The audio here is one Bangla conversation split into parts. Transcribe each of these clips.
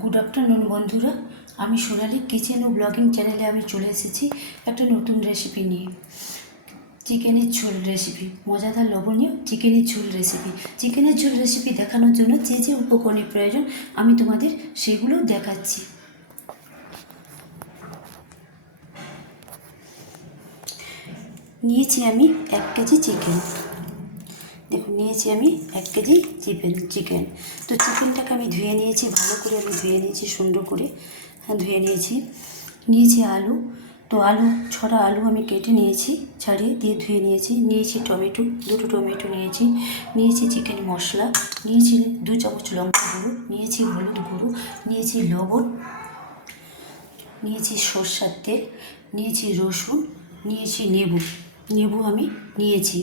গুড আফটারনুন বন্ধুরা, আমি সোনালি কিচেন ও ব্লগিং চ্যানেলে আমি চলে এসেছি একটা নতুন রেসিপি নিয়ে। চিকেনের ঝোল রেসিপি, মজাদার লবণীয় চিকেনের ঝোল রেসিপি। চিকেনের ঝোল রেসিপি দেখানোর জন্য যে যে উপকরণের প্রয়োজন আমি তোমাদের সেগুলো দেখাচ্ছি। নিয়েছি আমি 1 কেজি চিকেন। দেখুন, নিয়েছি আমি 1 কেজি চিকেন। তো চিকেনটাকে আমি ধুয়ে নিয়েছি, ভালো করে আমি ধুয়ে নিয়েছি, সুন্দর করে ধুয়ে নিয়েছি আলু। তো ছটা আলু আমি কেটে নিয়েছি, ছাড়িয়ে দিয়ে ধুয়ে নিয়েছি টমেটো, 2টো টমেটো নিয়েছি চিকেন মশলা, নিয়েছি 2 চামচ লঙ্কা গুঁড়ো, নিয়েছি হলুদ গুঁড়ো, নিয়েছি লবণ, নিয়েছি সরষের তেল, নিয়েছি রসুন, নিয়েছি নেবু আমি নিয়েছি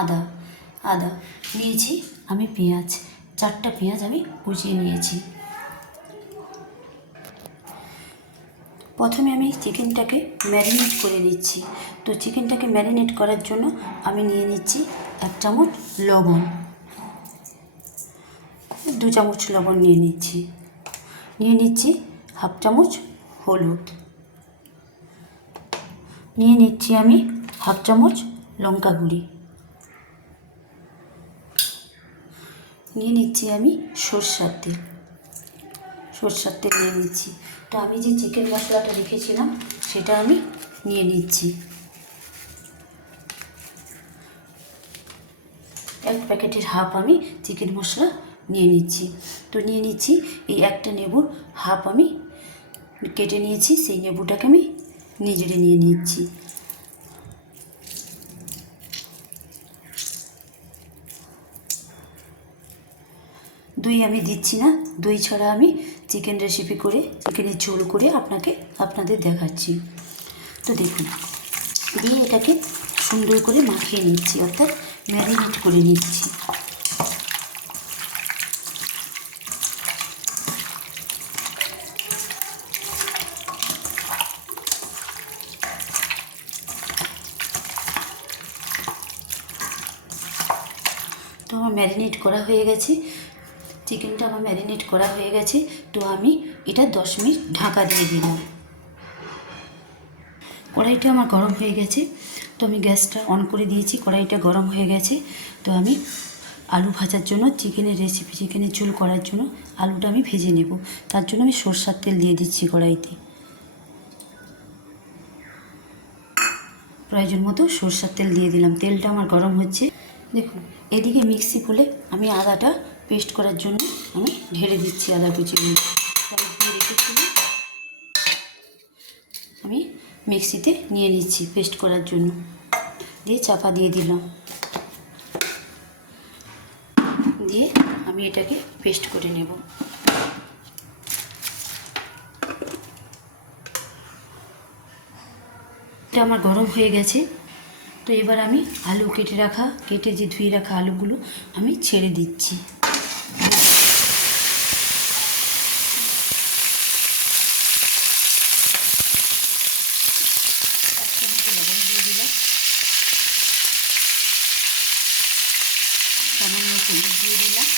আদা, নিয়েছি আমি পেঁয়াজ, 4টা পেঁয়াজ আমি কুচিয়ে নিয়েছি। প্রথমে আমি চিকেনটাকে ম্যারিনেট করে নিচ্ছি। তো চিকেনটাকে ম্যারিনেট করার জন্য আমি নিয়ে নিচ্ছি 1 চামচ লবণ, 2 চামচ লবণ নিয়ে নিচ্ছি 1/2 চামচ হলুদ, নিয়ে নিচ্ছি আমি 1/2 চামচ লঙ্কা গুঁড়ি, নিয়ে নিচ্ছি আমি সরষের তেল নিয়ে নিচ্ছি। তো আমি যে চিকেন মশলাটা রেখেছিলাম সেটা আমি নিয়ে নিচ্ছি। 1 প্যাকেটের হাফ আমি চিকেন মশলা নিয়ে নিচ্ছি। তো নিয়ে নিচ্ছি এই একটা নেবুর হাফ আমি কেটে নিয়েছি, সেই নেবুটাকে আমি নিজেরে নিয়ে নিচ্ছি। দই আমি দিচ্ছি না, দই ছাড়া আমি চিকেন রেসিপি করে, চিকেনের ঝোল করে আপনাদের দেখাচ্ছি। তো দেখুন, দিয়ে এটাকে সুন্দর করে মাখিয়ে নিচ্ছি, অর্থাৎ ম্যারিনেট করে নিচ্ছি। তো আমার ম্যারিনেট করা হয়ে গেছে, চিকেনটা আমার ম্যারিনেট করা হয়ে গেছে। তো আমি এটা 10 মিনিট ঢাকা দিয়ে দিলাম। কড়াইটা আমার গরম হয়ে গেছে, তো আমি গ্যাসটা অন করে দিয়েছি, কড়াইটা গরম হয়ে গেছে। তো আমি আলু ভাজার জন্য, চিকেনের ঝোল করার জন্য আলুটা আমি ভেজে নেব। তার জন্য আমি সরষের তেল দিয়ে দিচ্ছি কড়াইতে, প্রয়োজন মতো সরষের তেল দিয়ে দিলাম। তেলটা আমার গরম হচ্ছে। দেখুন, এদিকে মিক্সি বলে আমি আদাটা পেস্ট করার জন্য আমি ঢেলে দিচ্ছি আদা কুচিগুলো। আমি মিক্সিতে নিয়ে নিচ্ছি পেস্ট করার জন্য, দিয়ে চাপা দিয়ে দিলাম, দিয়ে আমি এটাকে পেস্ট করে নেব। এটা আমার গরম হয়ে গেছে। তো এবার আমি কেটে যে ধুয়ে রাখা আলুগুলো আমি ছেড়ে দিচ্ছি। লবণ দিয়ে দিলাম, সামান্য হলুদ দিয়ে দিলাম,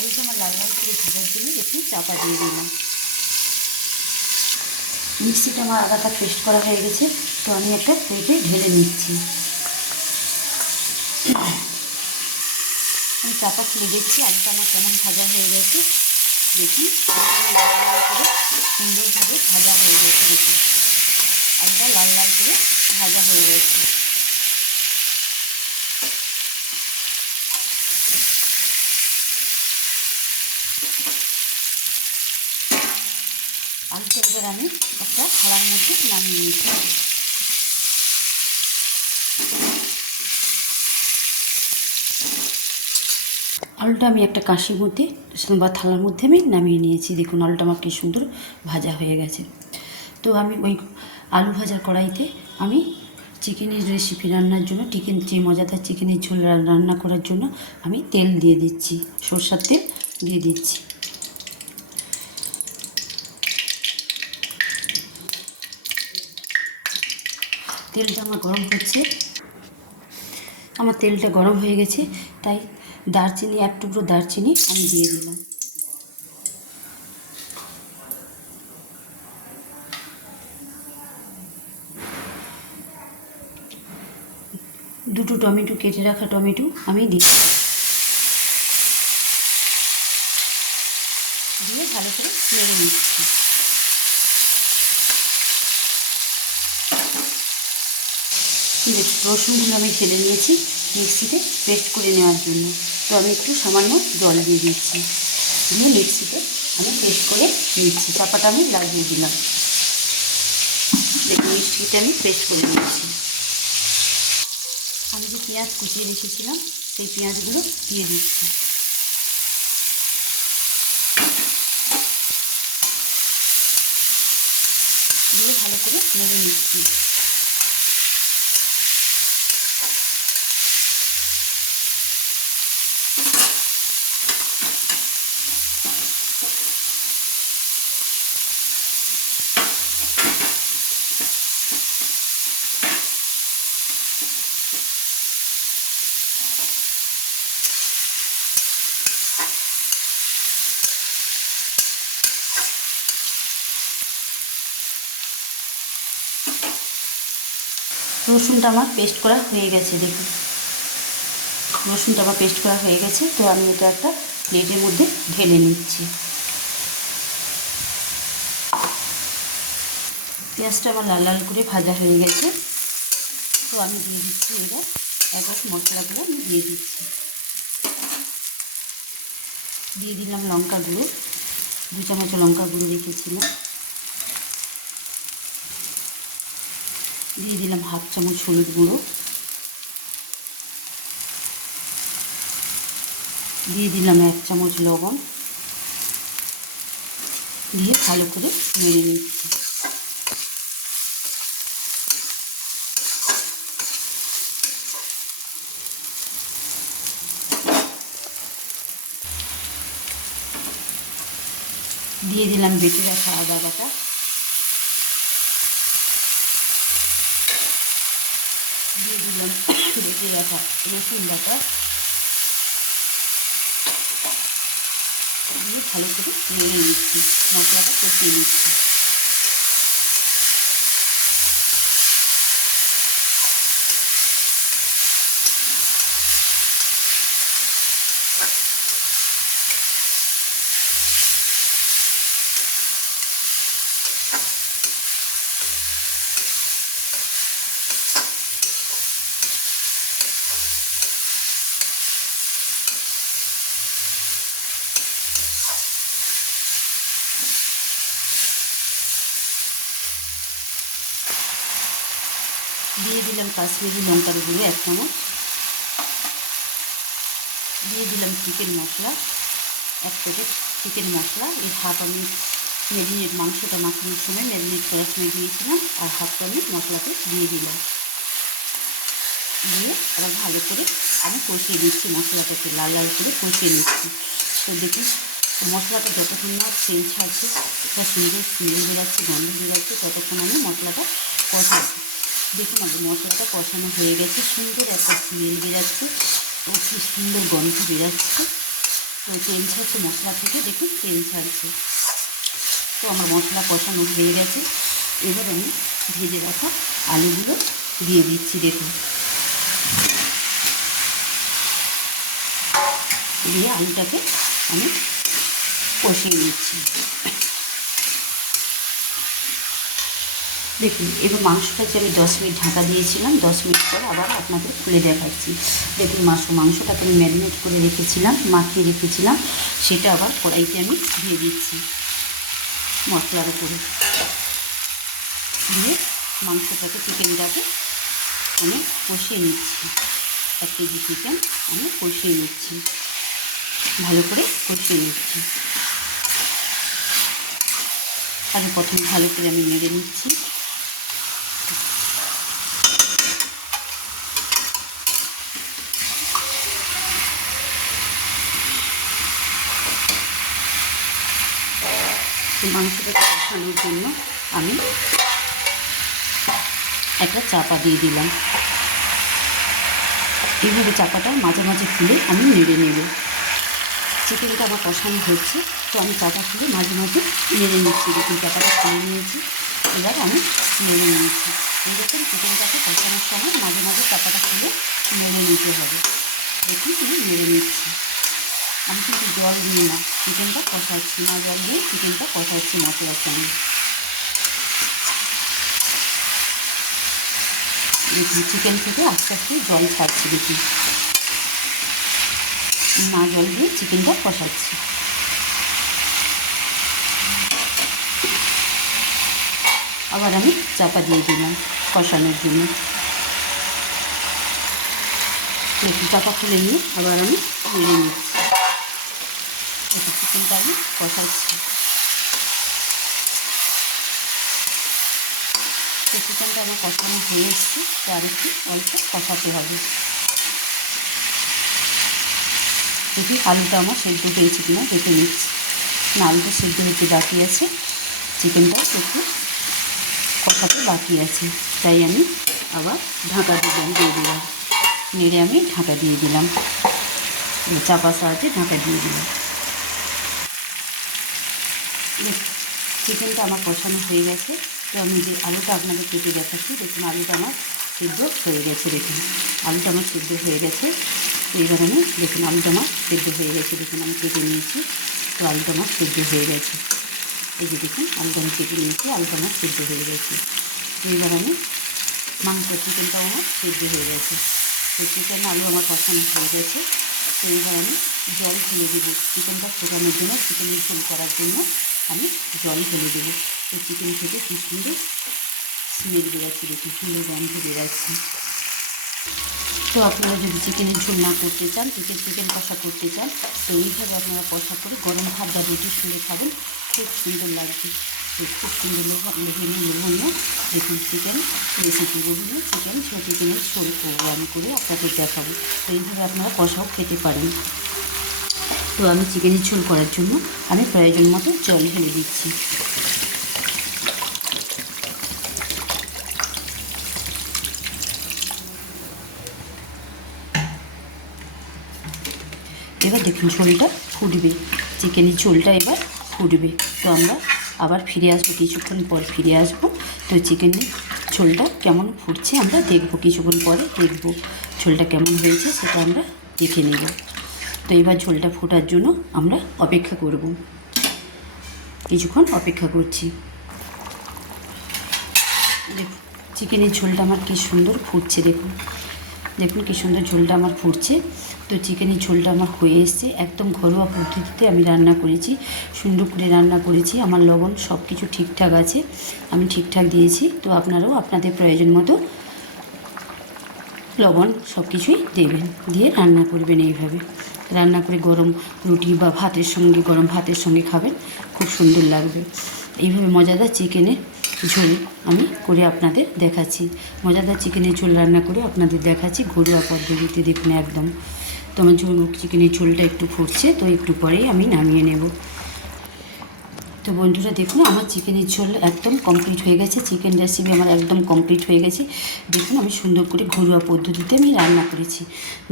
আলুটা আমার লাল লাল করে ভাজার জন্য একটু চাপা দিয়ে দিলাম। মিক্সিটা আমার আদাটা পেস্ট করা হয়ে গেছে। তো আমি একটা প্লেটে ঢেলে নিচ্ছি। আমি চাপা খুলে দেখছি আলুটা আমার কেমন ভাজা হয়ে গেছে। দেখি লাল লাল করে সুন্দরভাবে ভাজা হয়ে গেছে। দেখি আলুটা লাল লাল করে ভাজা হয়ে গেছে। আলুটা এবার আমি একটা থালার মধ্যে নামিয়ে নিচ্ছি। আলুটা আমি একটা কাঁচির মধ্যে বা থালার মধ্যে আমি নামিয়ে নিয়েছি। দেখুন, আলুটা আমার কি সুন্দর ভাজা হয়ে গেছে। তো আমি ওই আলু ভাজার কড়াইতে আমি চিকেনের রেসিপি রান্নার জন্য যে মজাদার চিকেনের ঝোল রান্না করার জন্য আমি তেল দিয়ে দিচ্ছি, সরষের তেল দিয়ে দিচ্ছি। তেলটা আমার গরম হচ্ছে, আমার তেলটা গরম হয়ে গেছে, তাই দারচিনি, এক টুকরো দারচিনি আমি দিয়ে দিলাম। দুটো টমেটো, কেটে রাখা টমেটো আমি দিয়ে ভালো করে নেড়ে নিচ্ছি। রসুনগুলো আমি ঢেলে নিয়েছি মিক্সিতে পেস্ট করে নেওয়ার জন্য, তো আমি একটু সামান্য জল দিয়ে দিচ্ছি, দিয়ে মিক্সিতে আমি পেস্ট করে নিচ্ছি। চাপাটা আমি লাগিয়ে দিলাম, দেখুন মিক্সিতে আমি পেস্ট করে নিচ্ছি। আমি যে পেঁয়াজ কুচিয়ে রেখেছিলাম সেই পেঁয়াজগুলো দিয়ে দিচ্ছি। দিয়ে ভালো করে নেড়ে নিচ্ছি। রসুনটা আমার পেস্ট করা হয়ে গেছে, দেখুন রসুনটা আমার পেস্ট করা হয়ে গেছে। তো আমি এটা একটা প্লেটের মধ্যে ঢেলে নিচ্ছি। পেঁয়াজটা আমার লাল লাল করে ভাজা হয়ে গেছে, তো আমি দিয়ে দিচ্ছি এবার এক মশলাগুলো আমি দিয়ে দিচ্ছি। দিয়ে দিলাম লঙ্কা গুঁড়ো, 2 চামচ লঙ্কা গুঁড়ো রেখেছিলাম। দিয়ে দিলাম 1/2 চামচ হলুদ গুঁড়ো, দিয়ে দিলাম 1 চামচ লবণ, দিয়ে ভালো করে নেড়ে নিচ্ছি। দিয়ে দিলাম বেটে রাখা আদা বাটা, দিয়ে দিলাম বেটে রাখা রসুন বাটা, দিয়ে ভালো করে নেড়ে নিচ্ছি, মশলাটা কষিয়ে নিচ্ছি। দিয়ে দিলাম কাশ্মীরি লঙ্কার গুঁড়ো 1 চামচ, দিয়ে দিলাম চিকেন মশলা 1 প্যাকেট চিকেন মশলা। এর হাফ আমি ম্যারিনেট, মাংসটা মাখানোর সময় ম্যারিনেট করার সময় দিয়েছিলাম, আর হাফটা আমি মশলাতে দিয়ে দিলাম। দিয়ে আবার ভালো করে আমি কষিয়ে দিচ্ছি, মশলাটাকে লাল লাল করে কষিয়ে নিচ্ছি। তো দেখুন মশলাটা যতক্ষণ না তেল ছাড়ছে, একটা সুন্দর স্মেল বেরাচ্ছে, গন্ধ বেরাচ্ছে, ততক্ষণ আমি মশলাটা কষাচ্ছি। দেখুন আমার মশলাটা কষানো হয়ে গেছে, সুন্দর একটা স্মেল বেরাচ্ছে ও কি সুন্দর গন্ধ বেরাচ্ছে। তো তেল ছাড়ছে মশলা থেকে, দেখুন তেল ছাড়ছে। তো আমার মশলা কষানো হয়ে গেছে, এবার আমি ভেজে রাখা আলুগুলো দিয়ে দিচ্ছি। দেখুন দিয়ে আলুটাকে আমি কষিয়ে নিচ্ছি। দেখুন এবার মাংসটা যে আমি 10 মিনিট ঢাকা দিয়েছিলাম, 10 মিনিট পর আবার আপনাদের খুলে দেখাচ্ছি। দেখুন মাংসটাকে আমি ম্যারিনেট করে রেখেছিলাম, মাখিয়ে রেখেছিলাম, সেটা আবার কড়াইতে আমি দিয়ে দিচ্ছি মশলার উপরে। দিয়ে মাংসটাকে, চিকেনটাকে আমি কষিয়ে নিচ্ছি। 1 কেজি চিকেন আমি কষিয়ে নিচ্ছি, ভালো করে কষিয়ে নিচ্ছি। আগে প্রথমে ভালো করে আমি নেড়ে নিচ্ছি। মাংসটাকে কষানোর জন্য আমি একটা চাপা দিয়ে দিলাম। এইভাবে চাপাটা মাঝে মাঝে খুলে আমি নেড়ে নেব। চিকেনটা আমার কষানো হচ্ছে, তো আমি চাপা খুলে মাঝে মাঝে নেড়ে নিচ্ছি। দেখুন চাপাটা খুলে নিয়েছি, এবার আমি নেড়ে নিয়েছি। এইরকম চিকেনটাকে কষানোর সময় মাঝে মাঝে চাপাটা খুলে নেড়ে নিতে হবে। দেখুন আমি নেড়ে নিচ্ছি। আমি কিন্তু জল দিই না, চিকেনটা কষাচ্ছি না, জল দিয়ে চিকেনটা কষাচ্ছি মশলার সঙ্গে। দেখুন চিকেন থেকে আস্তে আস্তে জল ছাড়ছে, দেখুন না জল দিয়ে চিকেনটা কষাচ্ছি। আবার আমি চাপা দিয়ে দিলাম কষানোর জন্য। একটু চাপা খুলে নিয়ে আবার আমি নেড়ে নিচ্ছি। একটু চিকেনটা আমি কষাচ্ছি। তো চিকেনটা আমার কষানো হয়ে এসছে, তো আর একটু অল্প কষাতে হবে। দেখি আলুটা আমার সেদ্ধ হয়েছে কিনা দেখে নিচ্ছি। না, আলুটা সেদ্ধ হতে বাকি আছে, চিকেনটা একটু কষাতে বাকি আছে, তাই আমি আবার ঢাকা দিয়ে দিলাম। নেড়ে আমি ঢাকা দিয়ে দিলাম, চাপা সাহায্যে ঢাকা দিয়ে দিলাম। চিকেনটা আমার কষানো হয়ে গেছে, তো আমি যে আলুটা আপনাদের কেটে দেখাচ্ছি, দেখুন আলুটা আমার সিদ্ধ হয়ে গেছে। দেখুন আলুটা আমার সিদ্ধ হয়ে গেছে। তো এবার আমি দেখুন আলুটা আমার সিদ্ধ হয়ে গেছে। দেখুন আমি কেটে নিয়েছি, তো আলুটা আমার সিদ্ধ হয়ে গেছে। এই যে দেখুন আলুটা আমি কেটে নিয়েছি, আলুটা আমার সিদ্ধ হয়ে গেছে। তো এবার আমি চিকেনটাও আমার সিদ্ধ হয়ে গেছে। তো চিকেন আলু আমার কষানো হয়ে গেছে। তো এবার আমি জল ঢেলে দেবো চিকেনটা ফোটানোর জন্য, চিকেনের ঝোল করার জন্য আমি জল ঢেলে দেবো। তো চিকেন থেকে কি সুন্দর স্মেল বেরাচ্ছে, দেখুন সুন্দর গন্ধ বেরাচ্ছে। তো আপনারা যদি চিকেনের ঝোল না করতে চান, চিকেন কষা করতে চান, তো এইভাবে আপনারা কষা করে গরম ভাত বা রুটির সঙ্গে খাবেন, খুব সুন্দর লাগবে। তো খুব সুন্দর লোভনীয় দেখুন চিকেন রেসিপি বলুন, চিকেনের ঝোল করবো আমি করে আপনাদের দেখাবো। তো এইভাবে আপনারা কষাও খেতে পারেন। তো আমি চিকেনের ঝোল করার জন্য আমি প্রয়োজন মতো জল ঢেলে দিচ্ছি। এবার দেখুন ঝোলটা ফুটবে, চিকেনের ঝোলটা এবার ফুটবে। তো আমরা আবার ফিরে আসবো, কিছুক্ষণ পর ফিরে আসবো। তো চিকেনের ঝোলটা কেমন ফুটছে আমরা দেখবো, কিছুক্ষণ পরে দেখবো ঝোলটা কেমন হয়েছে সেটা আমরা দেখে নেব। তো এবার ঝোলটা ফোটার জন্য আমরা অপেক্ষা করব, কিছুক্ষণ অপেক্ষা করছি। দেখুন চিকেনের ঝোলটা আমার কী সুন্দর ফুটছে, দেখুন দেখুন কী সুন্দর ঝোলটা আমার ফুটছে। তো চিকেনের ঝোলটা আমার হয়ে এসছে, একদম ঘরোয়া পদ্ধতিতে আমি রান্না করেছি, সুন্দর করে রান্না করেছি। আমার লবণ সব কিছু ঠিকঠাক আছে, আমি ঠিকঠাক দিয়েছি। তো আপনারাও আপনাদের প্রয়োজন মতো লবণ সব কিছুই দেবেন, দিয়ে রান্না করবেন। এইভাবে রান্না করে গরম রুটি বা ভাতের সঙ্গে, গরম ভাতের সঙ্গে খাবেন, খুব সুন্দর লাগবে। এইভাবে মজাদার চিকেনের ঝোল আমি করে আপনাদের দেখাচ্ছি, মজাদার চিকেনের ঝোল রান্না করে আপনাদের দেখাচ্ছি ঘরোয়া পদ্ধতিতে। দেখুন একদম তো আমার চিকেনের ঝোলটা একটু ফুটছে, তো একটু পরেই আমি নামিয়ে নেব। তো বন্ধুরা দেখুন আমার চিকেনের ঝোল একদম কমপ্লিট হয়ে গেছে, চিকেন রেসিপি আমার একদম কমপ্লিট হয়ে গেছে। দেখুন আমি সুন্দর করে ঘরোয়া পদ্ধতিতে আমি রান্না করেছি।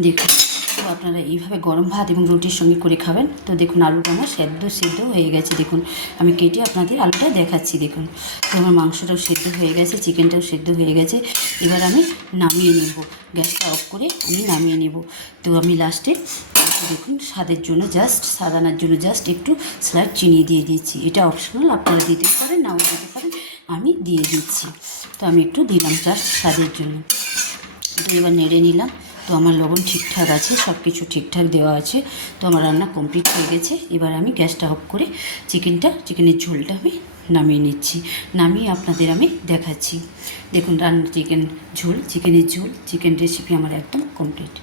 দেখুন তো আপনারা এইভাবে গরম ভাত এবং রুটির সঙ্গে করে খাবেন। তো দেখুন আলুটা আমার সেদ্ধ হয়ে গেছে, দেখুন আমি কেটে আপনাদের আলুটা দেখাচ্ছি। দেখুন তো আমার মাংসটাও সেদ্ধ হয়ে গেছে, চিকেনটাও সেদ্ধ হয়ে গেছে। এবার আমি নামিয়ে নেব, গ্যাসটা অফ করে আমি নামিয়ে নেব। তো আমি লাস্টে দেখুন স্বাদের জন্য স্বাদ আনার জন্য একটু স্লাইড চিনি দিয়ে দিচ্ছি। এটা অপশনাল, আপনারা দিতে পারেন নাও দিতে পারেন, আমি দিয়ে দিচ্ছি। তো আমি একটু দিলাম জাস্ট স্বাদের জন্য। তো এবার নেড়ে নিলাম। তো আমার লবণ ঠিকঠাক আছে, সব কিছু ঠিকঠাক দেওয়া আছে। তো আমার রান্না কমপ্লিট হয়ে গেছে। এবার আমি গ্যাসটা অফ করে চিকেনের ঝোলটা আমি নামিয়ে নিচ্ছি, নামিয়ে আপনাদের আমি দেখাচ্ছি। দেখুন চিকেনের ঝোল চিকেন রেসিপি আমার একদম কমপ্লিট।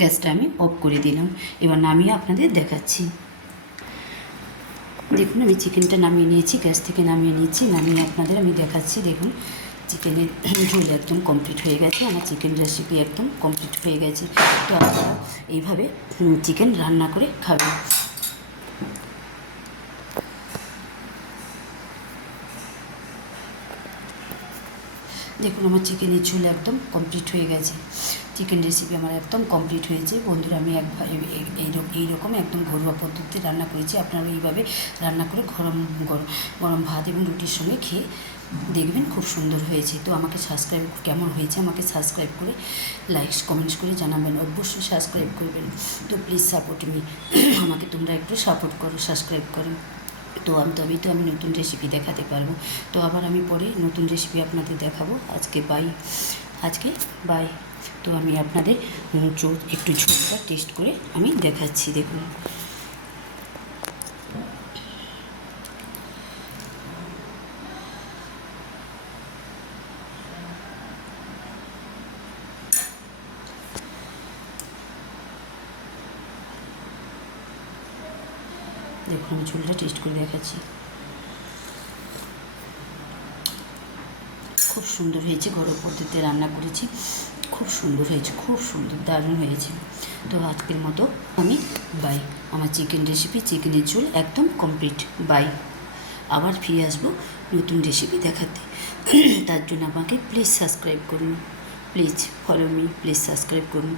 গ্যাসটা আমি অফ করে দিলাম, এবার নামিয়ে আপনাদের দেখাচ্ছি। দেখুন আমি চিকেনটা নামিয়ে নিয়েছি, গ্যাস থেকে নামিয়ে নিয়েছি, নামিয়ে আপনাদের আমি দেখাচ্ছি। দেখুন চিকেনের ঝোল একদম কমপ্লিট হয়ে গেছে, আমার চিকেন রেসিপি একদম কমপ্লিট হয়ে গেছে। তো আপনারা এইভাবে চিকেন রান্না করে খাবেন। দেখুন আমার চিকেনের ঝোল একদম কমপ্লিট হয়ে গেছে। চিকেন রেসিপি আমার একদম কমপ্লিট হয়েছে। বন্ধুরা আমি এইরকম একদম ঘরোয়া পদ্ধতিতে রান্না করেছি। আপনারা এইভাবে রান্না করে গরম গরম গরম ভাত এবং রুটির সঙ্গে খেয়ে দেখবেন, খুব সুন্দর হয়েছে। তো আমাকে সাবস্ক্রাইব, কেমন হয়েছে আমাকে সাবস্ক্রাইব করে লাইকস কমেন্টস করে জানাবেন, অবশ্যই সাবস্ক্রাইব করবেন। তো প্লিজ সাপোর্ট মি, আমাকে তোমরা একটু সাপোর্ট করো, সাবস্ক্রাইব করো। তো তবেই তো আমি নতুন রেসিপি দেখাতে পারবো। তো আবার আমি পরে নতুন রেসিপি আপনাদের দেখাবো। আজকে বাই। তো আমি আপনাদের একটু ঝোলটা টেস্ট করে আমি দেখাচ্ছি। দেখুন দেখুন আমি ঝোলটা টেস্ট করে দেখাচ্ছি। খুব সুন্দর হয়েছে, ঘরোয়া পদ্ধতিতে রান্না করেছি, খুব সুন্দর হয়েছে, খুব সুন্দর, দারুণ হয়েছে। তো আজকের মতো আমি বাই। আমার চিকেন রেসিপি, চিকেনের ঝোল একদম কমপ্লিট। বাই। আবার ফিরে আসবো নতুন রেসিপি দেখাতে। তার জন্য আমাকে প্লিজ সাবস্ক্রাইব করুন, please follow me, please subscribe করুন।